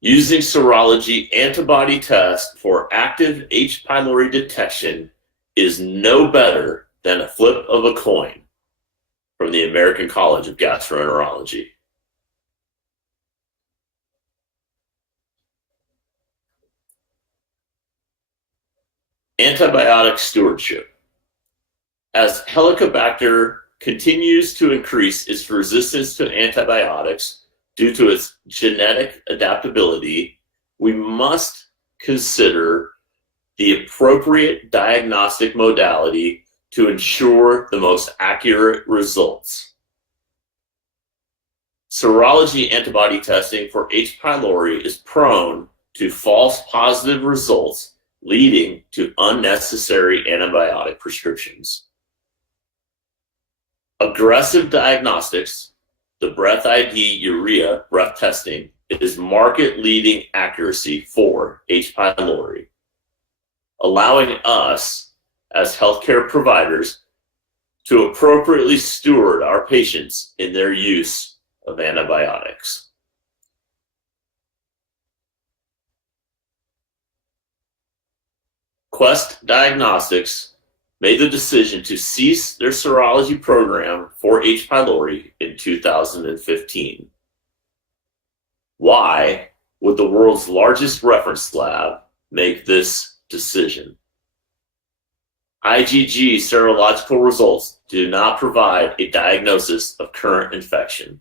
Using serology antibody test for active H. pylori detection is no better than a flip of a coin, from the American College of Gastroenterology. Antibiotic stewardship. As Helicobacter continues to increase its resistance to antibiotics due to its genetic adaptability, we must consider the appropriate diagnostic modality to ensure the most accurate results. Serology antibody testing for H. pylori is prone to false positive results, leading to unnecessary antibiotic prescriptions. Aggressive diagnostics, the BreathID urea breath testing, is market-leading accuracy for H. pylori, allowing us as healthcare providers to appropriately steward our patients in their use of antibiotics. Quest Diagnostics made the decision to cease their serology program for H. pylori in 2015. Why would the world's largest reference lab make this decision? IgG serological results do not provide a diagnosis of current infection.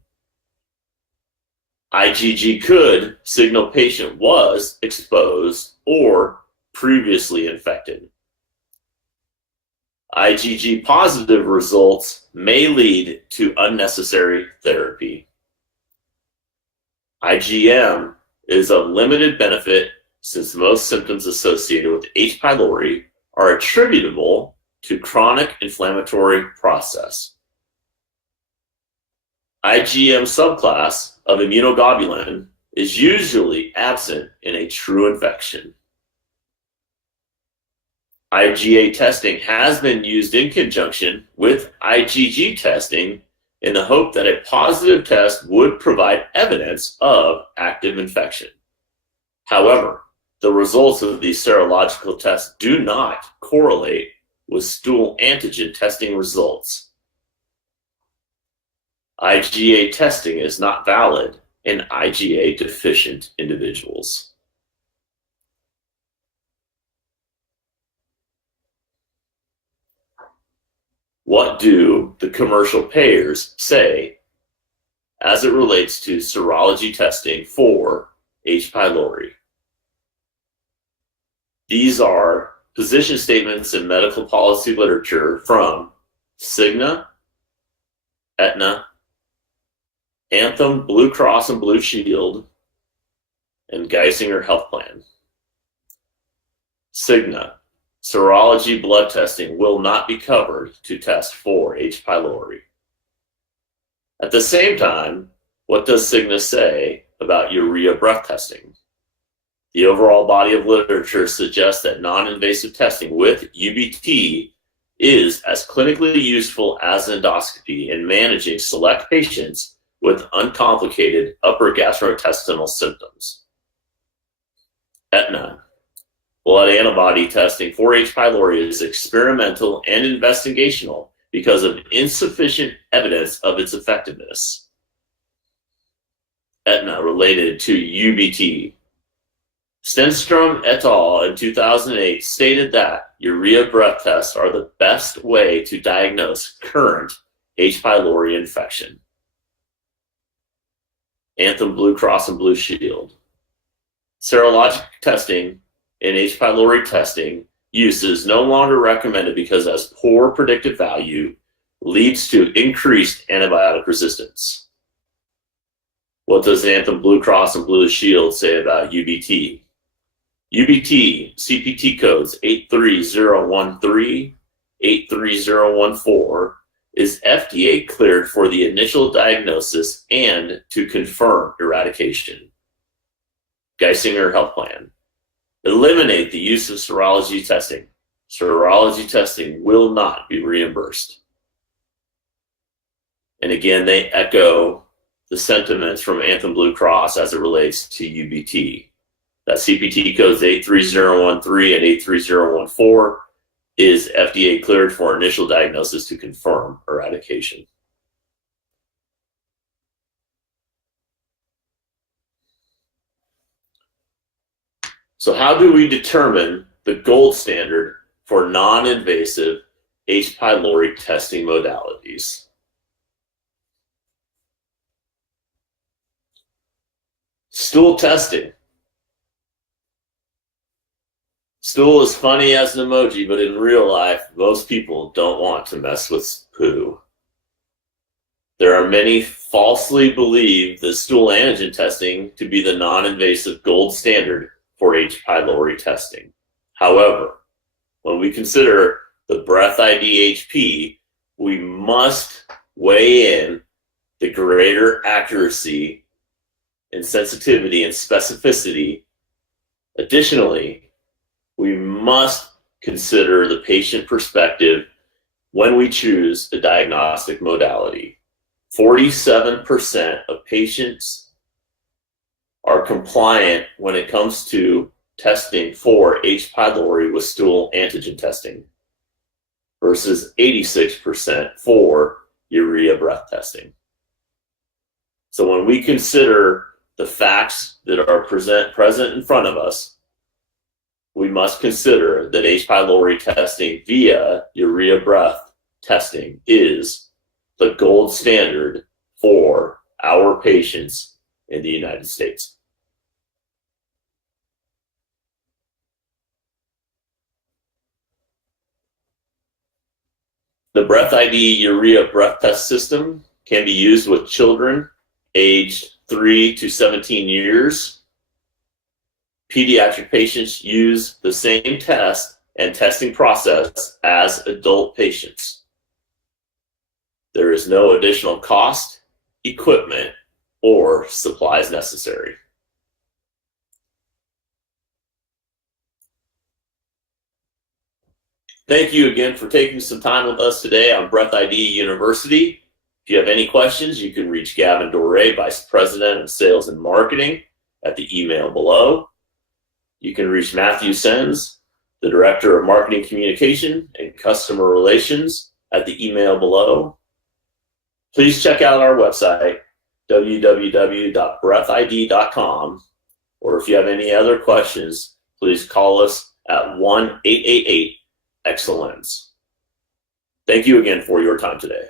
IgG could signal patient was exposed or previously infected. IgG positive results may lead to unnecessary therapy. IgM is of limited benefit since most symptoms associated with H. pylori are attributable to chronic inflammatory process. IgM subclass of immunoglobulin is usually absent in a true infection. IgA testing has been used in conjunction with IgG testing in the hope that a positive test would provide evidence of active infection. However, the results of these serological tests do not correlate with stool antigen testing results. IgA testing is not valid in IgA deficient individuals. What do the commercial payers say as it relates to serology testing for H. pylori? These are position statements in medical policy literature from Cigna, Aetna, Anthem Blue Cross and Blue Shield, and Geisinger Health Plan. Cigna. Serology blood testing will not be covered to test for H. pylori. At the same time, what does Cigna say about urea breath testing? The overall body of literature suggests that non-invasive testing with UBT is as clinically useful as endoscopy in managing select patients with uncomplicated upper gastrointestinal symptoms. Aetna. Blood antibody testing for H. pylori is experimental and investigational because of insufficient evidence of its effectiveness. Aetna related to UBT. Stenstrom et al. In 2008 stated that urea breath tests are the best way to diagnose current H. pylori infection. Anthem Blue Cross and Blue Shield. Serologic testing in H. pylori testing use is no longer recommended because it has poor predictive value, leads to increased antibiotic resistance. What does Anthem Blue Cross and Blue Shield say about UBT? UBT CPT codes 83013, 83014 is FDA cleared for the initial diagnosis and to confirm eradication. Geisinger Health Plan. Eliminate the use of serology testing. Serology testing will not be reimbursed. And again, they echo the sentiments from Anthem Blue Cross as it relates to UBT. That CPT codes 83013 and 83014 is FDA cleared for initial diagnosis to confirm eradication. So how do we determine the gold standard for non-invasive H. pylori testing modalities? Stool testing. Stool is funny as an emoji, but in real life, most people don't want to mess with poo. There are many falsely believe the stool antigen testing to be the non-invasive gold standard for H. pylori testing. However, when we consider the BreathID HP, we must weigh in the greater accuracy and sensitivity and specificity. Additionally, we must consider the patient perspective when we choose the diagnostic modality. 47% of patients are compliant when it comes to testing for H. pylori with stool antigen testing versus 86% for urea breath testing. So when we consider the facts that are present in front of us, we must consider that H. pylori testing via urea breath testing is the gold standard for our patients in the United States. The BreathID urea breath test system can be used with children aged 3 to 17 years. Pediatric patients use the same test and testing process as adult patients. There is no additional cost, equipment, or supplies necessary. Thank you again for taking some time with us today on BreathID University. If you have any questions, you can reach Gavin Doré, Vice President of Sales and Marketing, at the email below. You can reach Matthew Sens, the Director of Marketing Communication and Customer Relations, at the email below. Please check out our website, www.breathid.com, or if you have any other questions, please call us at 1-888-EXCELLENCE. Thank you again for your time today.